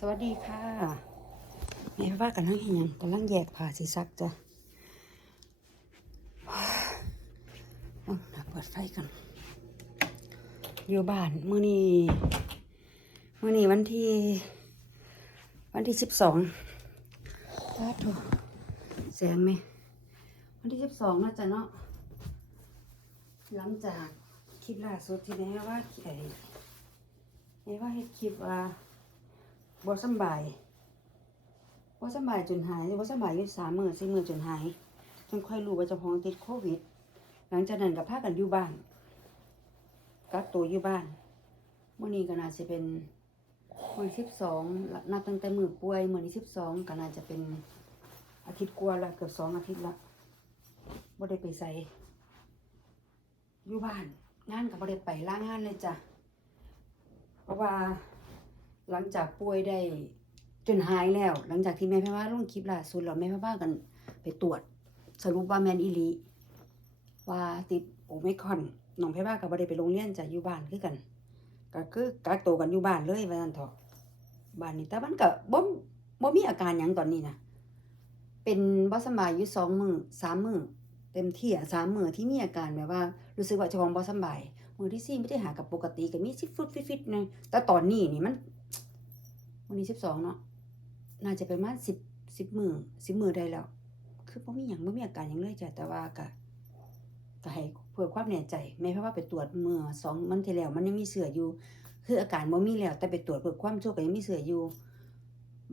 สวัสดีค่ะแม่ว่ากันนั่งเห็นยังกำลังแยกผ้าสีซักจ้ะเอาหน้าเปิดไฟกันอยู่บ้านมื้อนี้มื้อนี้วันที่ วันที่สิบสองว้าโถแสงไหมวันที่สิบสองน่าจะเนาะหลังจากคลิปล่าสุดที่แม่ว่าไอ้แม่ว่าให้คลิปว่า บ่สบายบ่สบายจนหายบ่สบายอยู่สามมือสี่มือจนหายจนค่อยรู้ว่าเจ้าของติดโควิด หลังจากนั้นก็พากันอยู่บ้านกักตัวอยู่บ้านมื้อนี้ก็น่าจะเป็นวันที่12นับตั้งแต่มือป่วยมื้อที่12ก็น่าจะเป็นอาทิตย์กว่าละเกือบสองอาทิตย์ละบ่ได้ไปไสอยู่บ้านงานกับบริไปล่างานเลยจ้ะเพราะว่า หลังจากป่วยได้จนหายแล้ว หลังจากที่แม่พ่อว่าลงคลิปล่าสุดแล้วแม่พ่อว่ากันไปตรวจ สรุปว่าแมนอีหลีว่าติดโอไมคอนน้องพ่อว่ากับบริไปโรงเรียนจะอยู่บ้านคือกัน ก็คือกักตัวกันอยู่บ้านเลยว่าซั่นเถอะบ้านนี้แต่มันก็บ่บ่มีอาการหยังตอนนี้นะเป็นบ่สำบายอยู่สองมือสามมือเต็มที่อะสามมือที่มีอาการแบบว่า รู้สึกว่าจ้าของบ่สำบายมือที่สี่ไม่ได้หากับปกติก็มีซิฟฟุดฟิตฟิตนะแต่ตอนนี้นี่มัน วันนี้สิบสองเนาะน่าจะประมาสิบสิบมือสิบมือได้แล้ว คือบ่มีหยังบ่มีอาการหยังเลยจ้ะแต่ว่าก็ก็ให้เพื่อความแน่ใจแม้เพราะว่าไปตรวจเมื่อสองมันที่แล้วมันยังมีเสืออยู่ คืออาการบ่มีแล้ว แต่ไปตรวจเพื่อความชั่วก็ยังมีเสืออยู่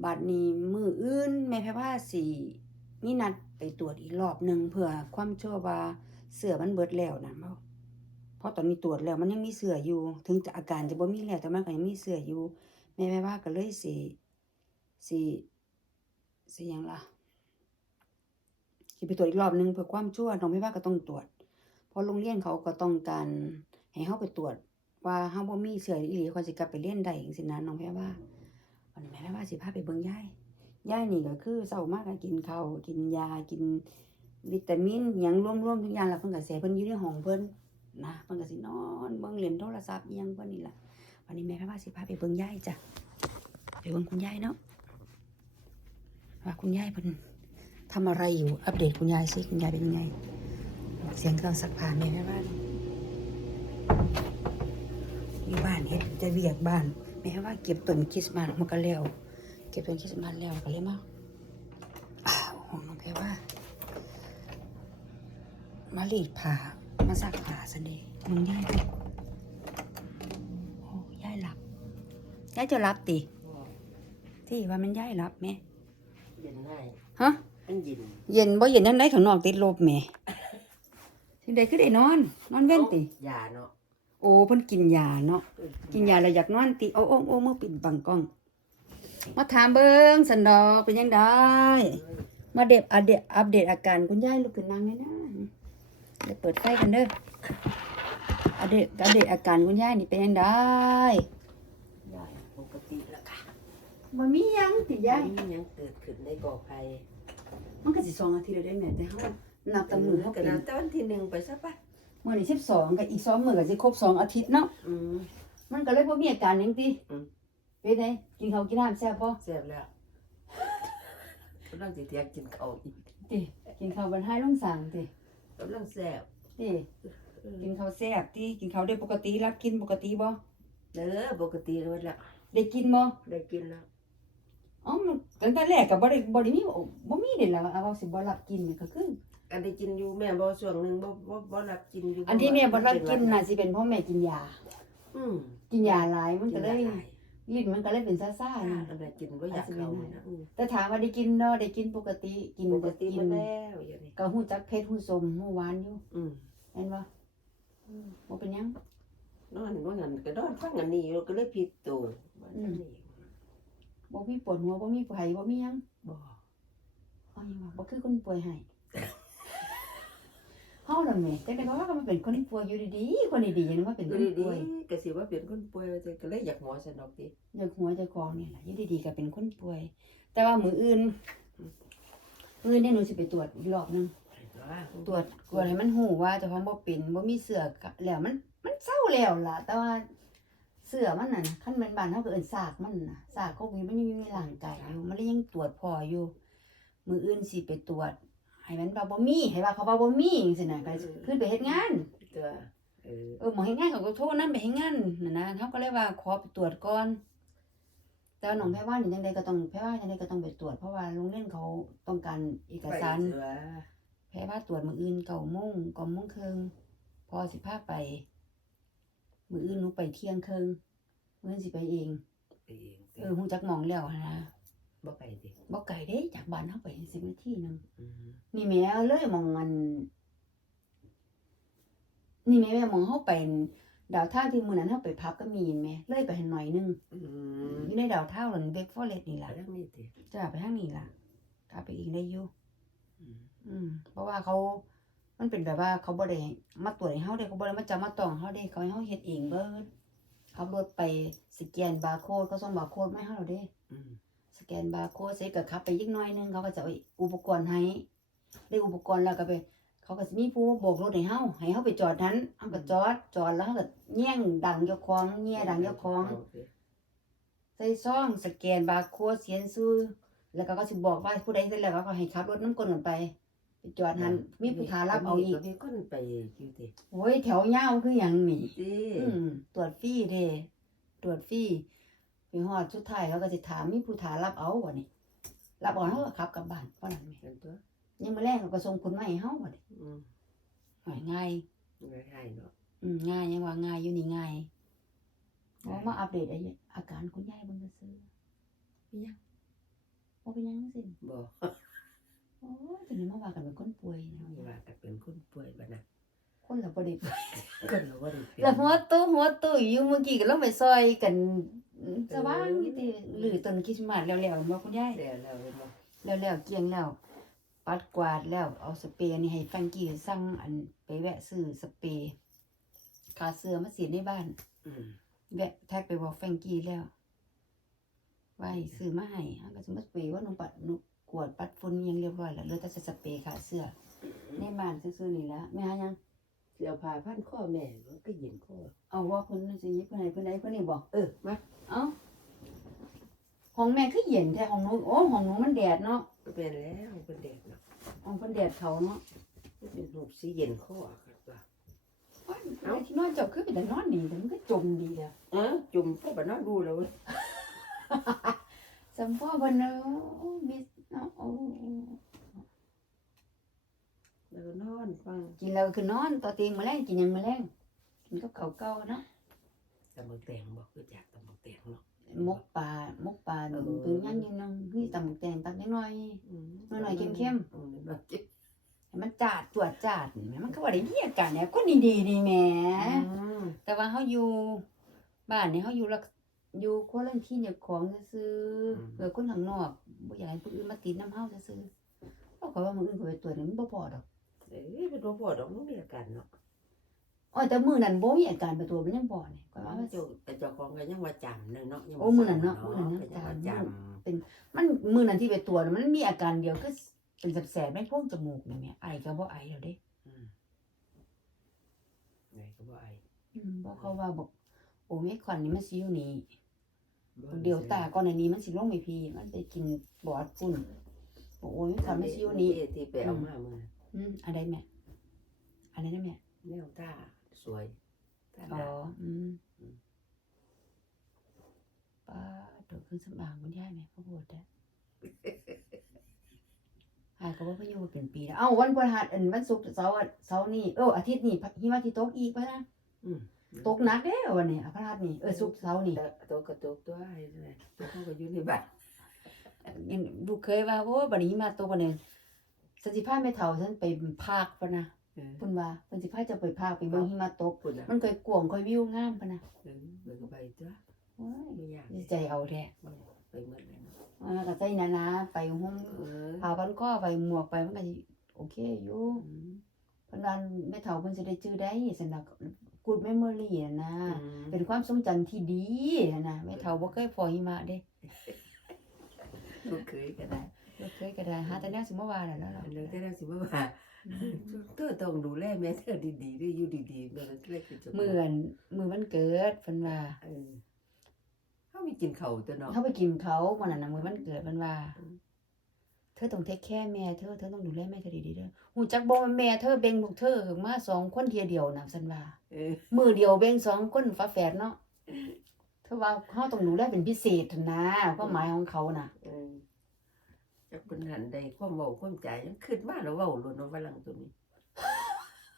บัดนี้มืออื่นแม่แพ้ว่าสิมีนัดไปตรวจอีกรอบหนึ่งเพื่อความชั่วว่าเสือมันเบิดแล้วนะเพราะเพราะตอนนี้ตรวจแล้วมันยังมีเสืออยู่ ถึงจะอาการจะบ่มีแล้วแต่มันก็ยังมีเสืออยู่ แม่แม่ว่าก็เลยสิสิสิหยังล่ะสิไปตรวจอีกรอบหนึงเพื่อความชั่วน้องแม่ว่าก็ต้องตรวจเพราะโรงเรียนเขาก็ต้องการให้เฮาไปตรวจ ว่าเฮาบ่มีเสืออีหลีเขาสิกลับไปเรียนได้จังซี่นะน้องแม่ว่าวันแม่แม่ว่าสิพาไปเบิ่งยายยายนี่ก็คือเช้ามากก็กินข้าวกินยากินวิตามินหยังรวมๆทุกอย่างแล้วเพิ่นก็เสียเพิ่นอยู่ในห้องเพิ่นนะเพิ่นก็สินอนเบิ่งเล่นโทรศัพท์อีหยังเพิ่นนี่ล่ะ วันนี้แม่พาสิพาไปเบิ่งยายจ้ะไปเบิ่งคุณยายเนาะว่าคุณยายเพิ่นทำอะไรอยู่อัปเดตคุณยายสิคุณยายเป็นยังไง เสียงเครื่องซักผ้าแม่แม่บ้าอยู่บ้านเฮ็ดจะเวียกบ้านแม่ว่าเก็บต้นคริสต์มาสมันก็แล้วเก็บต้นคริสต์มาสแล้วก็เลยมาอ้าวของน้องแพรว่ามารีดผ้ามาซักผ้าสันเดย์มึงย่ายดิโอ้ย่ายหลับ ย่ายจะรับติที่ว่ามันย่ายหลับแม่เย็นให้ฮะมันเย็นเย็นบ่เย็นนั่นได้ข้างนอกติดลบแม่สิ่งใดคือได้นอน นอนเว้นติยาเนาะโอ้เพิ่นกินยาเนาะกินยาแล้วอยากนอนติโอ้โอ้โอ้มือปิดบังกล้อง มาถามเบิ่งสันดอกเป็นยังไดมาเด็บอัปเดตอัปเดตอาการคุณยายลุกขึ้นนั่งเลยนะเดี๋ยวเปิดไฟกันเด้ออัปเดตอัปเดตอาการคุณยายนี่เป็นยังไดยาปก ติแล้วค่ะบ่มีหยังติยายมันยังเกิดขึ้นในกอไผ่มันก็สิสองอาทิตย์แล้วได้แม่แต่เฮานับแตำมือเฮากัเป็นนนะแต่วันที่หนึ่งไปซะปะมื้อนี้12ก็อีก2มื้อก็สิครบสองอาทิตย์เนาะอืม มันก็เลยบ่มีอาการหยังติอืม เป็นไงกินข้าวกินน้ำแซ่บบ่แซ่บแล้วกำลังสิเทียงกินข้าวอีกติกินข้าวบรรหายลงสางติกำลังแซ่บติเออกินข้าวแซ่บติกินข้าวได้ปกติรักกินปกติบ่เด้อปกติเลยละ ได้กินบ่ได้กินแล้วอ๋อมันตั้งแต่แรกก็บ่ได้บ่ได้มีบ่มีเด้ล่ะว่าเอาสิบ่รับกินนี่ก็คืออันได้กินอยู่แม่บ่ช่วงหนึงบ่บ่บ่รับกินอยู่อันที่แม่บ่รับกินน่ะสิเป็นเพราะแม่กินยา อืมกินยาหลายมันกิก็นเลได้ยหลายลิ้นมันก็เลยเป็นซ่าอ่าๆนะอันนั้นกินบ่อยากเข้านะอืมแต่ถามว่าได้กินเนาะได้กินปกติกินปกแต่ติกิมานแล้วอย่างนี้ก็ฮู้จักเผ็ดฮู้สมฮู้หวานอยู่อืมเห็นบ่บ่เป็นหยัง นอนว่างั้นก็นอนฟังอันนี้อยู่ก็เลยผิดตัวว่าอันนี้บ่มีปวดหัวบ่มีไผบ่มีหยังบ่เอาหยังว่าบ่คือคนป่วยให้เฮาล่ะแม่จังได๋บ่ว่าก็มันเป็นคนป่วยอยู่ดีๆคนดีๆยังว่าเป็นอคยู่นดีป่วยๆก็สิว่าเป็นคนป่วยว่าจังก็เลยอยากหมอสนอกติอยากหัวเจะกองนี่แหละอยี่ดีๆก็เป็นคนป่วย แต่ว่ามืออื่นมือเนี่ยหนูสิไปตรวจอีกรอบหนึง ตรวจตรวจให้มันหูว่าเจ้าของบ่เป็นบ่มีเสือกะแล้วมันมันเศร้าแล้วล่ะ แต่ว่าสื้อมันน่ะนะคันเป็นบ้านเฮาก็เอิ้นซากมันน่ะซากโควิดมันยังอยู่ในร่างกายอยู่มันเลยยังตรวจพออยู่ มื้ออื่นสิไปตรวจให้มันว่าบ่มีให้ว่าเขาว่าบ่มีจังซี่น่ะก็ขึ้นไปเฮ็ดงานตัวเออเออหมอเฮ็ดงานเขาก็โทรนำไปเฮ็ดงานนั่นนะเขาก็เลยว่าขอไปตรวจก่อนแต่ว่าน้องแพรว่านี่จังไดก็ต้องแพรว่าจังไดก็ต้องไปตรวจเพราะว่าโรงเรียนเขาต้องการเอกสารไปตัว แพรว่าตรวจมื้ออื่น9:00น9:00นครึ่งพอสิพาไป มื้ออื่นหนูไปเที่ยงครึ่งมื้ออื่นสิไปเอง ไปเองเออฮู้จักหมองแล้วหั้นนะบ่ไปดิบ่ไกลเด้จากบ้านเฮาไป10นาทีหนึงอืมนี่แม่เลยหมองมัน นี่แม่แม่หมองเฮาไปดาวเท่าที่มื้อนั้นเฮาไปพับก็มีแม่เลยไปให้หน่อยหนึงอืมอยู่ในดาวเท่าหลังเบคฟอเรสนี่แล้ล่ะวนี่ติจะไปทางนี้ล่ะกลับไปอีกได้อยู่อืม อืม เพราะว่าเขา มันเป็นแบบว่าเขาบ่ได้มาตรวจให้เฮาเด้เขาบ่ได้มาจับมาตองเฮาเด้เขาให้เฮาเฮ็ดเองเบิดขับรถไปสแกนบาร์โค้ดเขาส่งบาร์โค้ดมาให้เฮาแล้วเด้สแกนบาร์โค้ดเสร็จก็ขับไปอีกหน่อยนึงเขาก็จะเอาอุปกรณ์ให้ได้อุปกรณ์แล้วก็ไป เขาก็สิมีผู้โบกรถให้เฮาให้เฮาไปจอดนั้นเฮาก็จอดจอดแล้วเฮาก็แย่งดังเจ้าของแย่ดังเจ้าของใส่ซองสแกนบาร์โค้ดเขียนชื่อแล้วก็ก็สิบอกว่าผู้ใดเสร็จแล้วก็ให้ขับรถน้ำกลนกันไป ไปจอดหันมีผู้ทารับเอาอีกมีคนไปอยู่ติโอ้ยแถวยาวคือหยังนี่ติอืมตรวจฟรีเด้ตรวจฟรีไปฮอดสุดท้ายเขาก็สิถามมีผู้ทารับเอาบ่นี่รับเอาเฮาก็ขับกลับบ้านเพราะนั้นแหมเป็นตัวยังมื้อแรกเขาก็ส่งคนมาให้เฮาบ่นี่อืมหอยง่ายง่ายๆเนาะอืมง่ายยังว่าง่ายอยู่นี่ง่ายบ่มาอัปเดตไอ้อาการคุณยายเบิ่งซื่อมีหยังๆบ่เป็นหยังซิบ่ โอ้ยเป็นมาว่ากันเป็นคนป่วยนะว่าก็เป็นคนป่วยบัดน่ะคนละบ่ได้ป่วยคนเราบ่ได้เป็นแล้วหัวตู้หัวตู้อยู่เมื่อกี้ก็ลงไปซอยกันสว่างนี่ติหรือต้นคริสต์มาสแล้วๆบ่คุณยายแล้วแล้วเห็นบ่แล้วๆเกลี้ยงแล้วปัดกวาดแล้วเอาสเปรย์นี่ให้ฟังกี้สั่งอันไปแวะซื้อสเปรย์คาเสื้อมาสีในบ้านอืมแวะแท็กไปบอกแฟรงกี้แล้วว่าให้ซื้อมาให้เฮาก็สิมาสเปรย์ว่าหนูปัดหนู กวาดปัดฝุ่นอิหยังเรียบร้อยแล้วเหลือแต่สเปรย์ขาเสื้อในบ้านซื่อๆนี่ละแม่หายังเสียวผ้าพันข้อแม่มันก็ยินข้อเอาว่าเพิ่นนั่นสิเพิ่นให้เพิ่นใดเพิ่นนี่บอกเออมาเอ้าของแม่คือเย็นแท้ของหนูโอ้ของหนูมันแดดเนาะเป็นแล้วเป็นเด็กเนาะของเพิ่นแดดเขาเนาะมันเป็นรูปสีเย็นข้อครับว่าโอ้ยเอ้าที่นอนเจ้าคือเป็นแต่นอนดีแต่มันก็จมดีแหละเออจุ่มพ่อบ่นอนดูแล้วเว้ยสัมพ่อเพิ่นเนาะโอ้มิสเนาะโอ้ แล้วก็นอนฟังกินแล้วคือนอนต่อเตียงมาแรงกินยังมาแรงกินกับข้าเก่าเนาะตำบักแตงบอกคือจากตำบักแตงเนาะมกปลามกปลาเออเป็นยังยังนึงนี่ตำบักแตงตักน้อยอืมหน่อยน้อืหน่อยๆเข้มให้มันจาดตรวจจาดแหมมันก็บ่าได้มีอาการเนี่ยคนดีๆนี่แมอืมแต่ว่าเฮาอยู่บ้านเนี่ยเฮาอยู่รัก อยู่ควอลันทีนเจ้าของซื่อๆเพื่อคนข้างนอกบ่อยากให้ผู้อื่นมาติดน้ำเฮาซื่อๆเพราะว่ามื้ออื่นก็ไปตรวจนี่มันบ่พอดอกเอ้ยเป็นบ่พอดอกมันมีอาการเนาะอ๋อแต่มื้อนั้นบ่มีอาการไปตรวจมันยังบ่นี่ก็ว่ามันเจ้าแต่เจ้าของก็ยังว่าจำนึงเนาะยังโอ้มื้อนั้นเนาะมื้อนั้นเนาะก็ยังว่าจำมันมื้อนั้นที่ไปตรวจมันมีอาการเดียวคือเป็นแสบๆในโพรงจมูกนี่แหม่ไอก็บ่ไอแล้วเด้อืมไงก็บ่ไออืมบ่เขาว่าบอกโอเมคอนนี่มันสิอยู่นี่ เดลต้าก่อนอันนี้มันสิลงไปพีมันไปกินบอดฝุ่นบอกโอเมคอนมันสิอยู่นี่ที่ไปเอามามื้ออืมอะไรแม่อะไรนะแม่แนวตาสวยตาอ๋อดาอืมอืมป้าตัวเครื่องสำอางมันได้ไหมพ่อโบดอะหายก็ว่าพายุเป็นปีแล้วเอ้าวันพฤหัสอันวันศุกร์เสาร์อาเสาร์นี่เอออาทิตย์นี่หิมะที่ตกอีกปะนะอืม ตกหนักเด้อวันนี้พฤหัสนี่เออศุกร์เสาร์นี่แต่ตัวกระตุกตัวไอ้นั่นแหละตัวเขาก็อยู่ในบ้านยังลูกเคยว่าโอ้บัดนี้หิมะตกวันนี้สันสิพาแม่เฒ่าฉันไปภาคปะนะเออเพิ่นว่าเพิ่นสิพาเจะไปภาคไปเบิ่งหิมะตกพุ่นน่ะมันค่อยกวางค่อยวิวงามปะนะเออเบิ่งก็ไปตัวโอ้ยไม่ยากดีใจเอาแท้ไปหมดเลยเนาะอ่าก็ใส่หนาๆไปห่มเออผ้าพันคอไปหมวกไปมันก็สิโอเคอยู่อืมเพิ่นว่าแม่เฒ่าเพิ่นสิได้จื้อได้สนั ก good memory อะนะอืมเป็นความทรงจำที่ดีอะนะแม่เฒ่าบ่เคยพอหิมะเด้ลูกเคยก็ได้บ่เคเลยก็ได้หาแต่แนวสิมาว่าแล้วเราอันนั้นก็ได้สิว่าว่าเธอต้องดูแลแม่เธอดีๆด้วยอยู่ดีๆแม่ก็เลยคือจะมื้ออันมื้อวันเกิดเพิ่นว่าเออเฮามีกินข้าวตัวเนาะเขาไปกินเขาวันนั้นน่ะมื้อวันเกิดเพิ่นว่า อืมเธอต้องเทคแคร์แม่เธอเธอต้องดูแลแม่เธอดีๆเด้อหูจักบ่ว่าแม่เธอเบ่งลูกเธอขึ้นมาสองคนเทียเดียวน่ะซั่นว่าเออมือเดียวเบ่งสองคนฝาแฝดเนาะเธอว่าเฮาต้องดูแลเป็นพิเศษหั่นนะความหมายของเขาน่ะเออจักเพิ่นหันได้ความเว้าความใจยังคิดมาแล้วเว้าล้วนเอาฝรั่งตัวนี้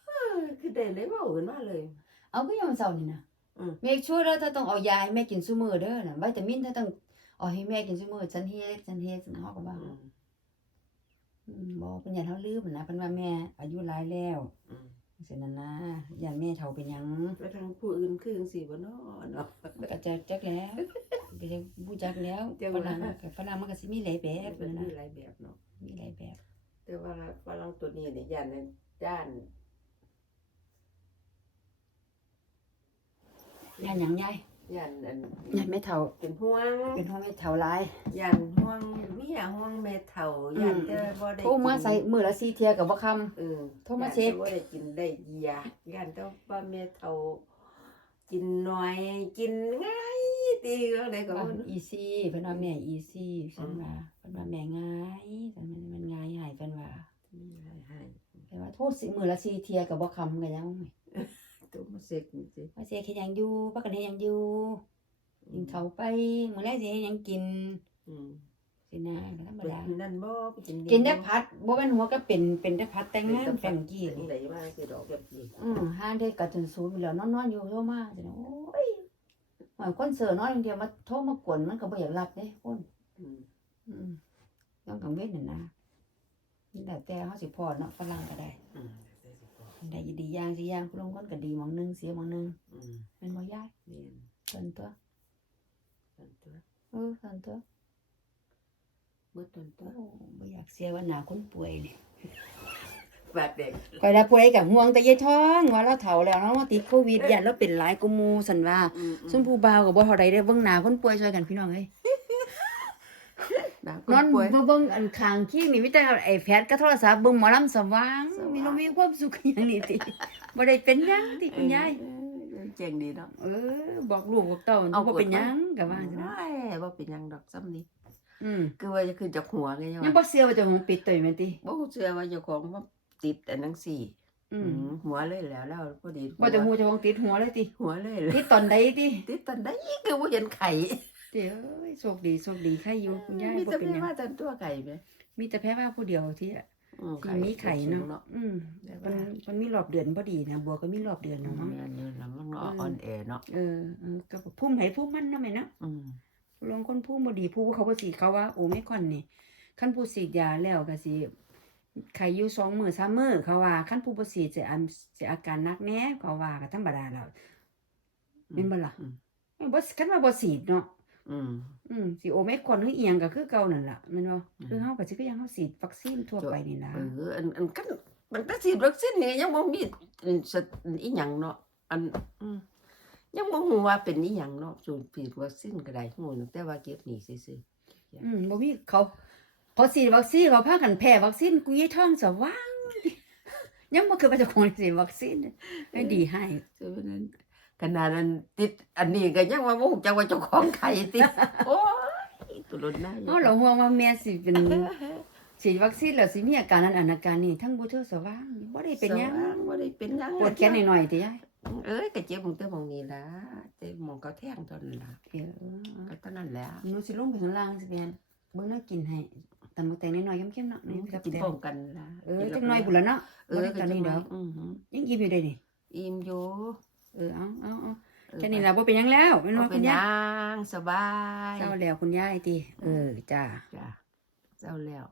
เออคือได้เลยเว้าขึ้นมาเลย เอาก็ยังเช้านี่นะอืมเมคชัวร์เด้อเธอต้องเอายาให้แม่กินซุมื้อเด้อน่ะวิตามินเธอต้องเอาให้แม่กินซุมื้อฉันเฮ็ดฉันเฮ็ดฉันเฮาก็ว่าอื มอืมบ่เพิ่นยันเฮาลืมหั่นนะเพิ่นว่าแม่อายุหลายแล้วอืมจังซี่นั่นนะยันแม่เฒ่าเป็นหยังแล้วทางผู้อื่นคือจังซี่บ่เนาะเนาะก็จะจักแล้วก็จะรู้จักแล้วจัฝงว่ารั่งก็ฝรั่งมันก็สิมีหลายแบบมันนั่นมีนะหลายแบบเนาะมีหลายแบบ แต่ว่าฝรั่งตัวนี้เนี่ยย่านนั้นย่านย่านหยังยาย ย่านอันย่านแม่เฒ่าเป็นห่วงเป็นพ่อแม่เฒ่าหลายย่านห่วงเมียห่วงแม่เฒ่าย่านแต่บ่ได้โทรมาใส่มื้อละ4เที่ยก็บ่คำเออโทรมาเช็คย่นแต่บ่ได้กินได้ยาย่านแต่ว่าแม่เฒ่ากินน้อยกินง่ายตีก็ได้ก็ว่าบ่อีซี่เพิ่นว่าแม่อีซี่ฉันว่าเพิ่นว่าแม่ง่ายแต่มันมันง่ายให้เพิ่นว่ามีหลายให้แต่ว่าโทษสิมื้อละ4เที่ยก็บ่คำก็ยัง ตัวมาเซ็กนี่สิว่าเสียเฮ็ดหยังอยู่ปกติเฮ็ดหยังอยู่กินข้าวไปมื้อแรกสิเฮ็ดหยังกินอืมสินะก็ธรรมไปดากินนั่นบ่ไปกินกินได้พัดบ่แม่นหัวก็เป็นเป็นได้พัดแต่งงานแฟงกี้กินได้มาสิดอกแบบนี้อือห้าได้กะจนศูนย์ไปแล้วนอนๆอยู่โทรมาจังโอ้ยหอยคนเสิร์นอนอย่างเดียวมาโทรมากวนมันก็บ่อยากรับเด้คนอืมอืมต้องกังเวทนั่นนะนี่แต่แต่เฮาสิพอเนาะฝรั่งก็ได้ อืม ได้สิพอได้ดีอย่างสิอย่างผู้ลางคนก็ดีหมองหนึงเสียหมองหนึงอืมแม่นบ่ยายนี่เพิ่นตัวตันตัวเออเพิ่นตัวเมื่อตันตัโอ้วบ่อยากเสียวันหน้าคนป่วยนี่บาดเด็กข่อยละป่วยกับห่วงแต่ยายท้องว่าเราเฒ่าแล้วเนาะว่าติดโควิดยันเราเป็นหลายกว่าหมู่ซั่นว่าอืมซุมผู้บ่าวก็บ่เท่าใดเด้อเบิ่งหน้าคนป่วยช่วยกันพี่น้องเอ้ยนนอนป่วยบ่เบิ่งอันข้างคิงนี่มีแต่ไอ้แพดกับโทรศัพท์เบิ่งหมอลำสว่างสว่าง มีเรามีความสุขอย่างนี้ติบ่ได้เป็นหยังติคุณยายเออเจ๋งดีเนาะเออ บอกลูกบอกเต้าเอาบ่เป็นหยังก็ว่าจังไนะม่บ่เป็นหยังดอกซ้ำนี้อืมคือว่าจะขึ้นจากหัวไงยังยังว่าบ่เชื่อว่าเจ้าของปิดตัวแม่นติบ่ฮู้เชื่อว่าเจ้าของว่าติดอันนังสี่อืมอืมหัวเลยแล้วแล้วพอดีบ่จะฮู้เจ้าของติดหัวเลยติหัวเลยเลยติดตอนใดติติดตอนได้คือบ่เห็นไข่เดี๋ยวเอ้ยโชคดีโชคดีใครอยู่คุณยายมีบ่แต่เป็นแม่หยังว่าตันตัวไข่ไหมมีแต่แพ้ว่าผู้เดียวที่อืม ที่มีไข่เนาะเนาะอืมแต่มันว่ามันมีรอบเดือนพอดีนะบัวก็มีรอบเดือนอืเนาะมอันนี้แล้วมันก็อ่อนแอเนาะเออเออก็พุ่มให้พุ่มมันเนาะแม่เนาะอืมลองคนพุ่มบ่ดีผู้เขาบ่สีดเขาว่าโอไม่ค่อนนี่คันผู้สีดยาแล้วก็สิไข้อยู่2มื้อ3มื้อเขาว่าคันผู้บ่สีดจะอันสิอาการหนักแน่เขาว่าก็ธรรมดาแล้วแม่นบ่ล่ะอืมแม่นบ่คันว่าบ่สีดเนาะ อืม อืมสิโอไมครอนหรืออีหยังก็คือเก่านั่นล่ะแม่นบ่อืม คือเฮาก็สิคือหยังเฮาสีดวัคซีนทั่วไปนี่ล่ะเอออันอันกันมันก็ฉีดวัคซีนนี่ยังบ่มีอันสะอีหยังเนาะอันอืมยังบ่ฮู้ว่าเป็นอีหยังเนาะสูตรฉีดวัคซีนก็ได้ฮู้แต่ว่าเก็บหนี้ซื่ออืมบ่มีเขาเขาฉีดวัคซีนเขาพากันแพ้วัคซีนกุยท้องสว่าง ยังบ่คือว่าเจะของฉีดวัคซีนไม่ดีให้ๆคือว่านั้น ขนาดนั้นติดอันนี้ก็ยังว่าบ่ฮู้จักว่าเจ้าของไข่ติดโอ้ยตุลนหน้าเฮาเราห่วงว่าแม่สิเป็นฉีดวัคซีนแล้วสิมีอาการนั้นอันอาการนี้ทั้งบ่เทื่อสว่างบ่ได้เป็นหยังสว่างบ่ได้เป็นหยังปวดแขนหน่อยๆติยายเอ้ยก็เจ็บหมองแต่หมองนี้ล่ะเจ็บหมองเขาแทงเท่านั้นล่ะเดี๋ยวก็เท่านั้นแหละหนูสิลงไปข้างล่างสิแม่นเบิ่งแน้กินให้ตำบักแตงน้อยๆเข้มๆเนาะนี่กับกินแตงพร้อมกันล่ะเออจักหน่อยพุ่นละเนาะเอบ่อได้ก็ตอนนี้ดอกอือหือยังอิ่มอยู่ได้นี่อิ่มอยู่ เออเอาเอาเอาเออแค่นี้ล่ะบ่เป็นหยังแล้วแม่นบ่ว่าเป็คุนณหยายยังสบายเจ้าแล้วคุณยายติเออจ้า จ้ะเจ้าแล้ว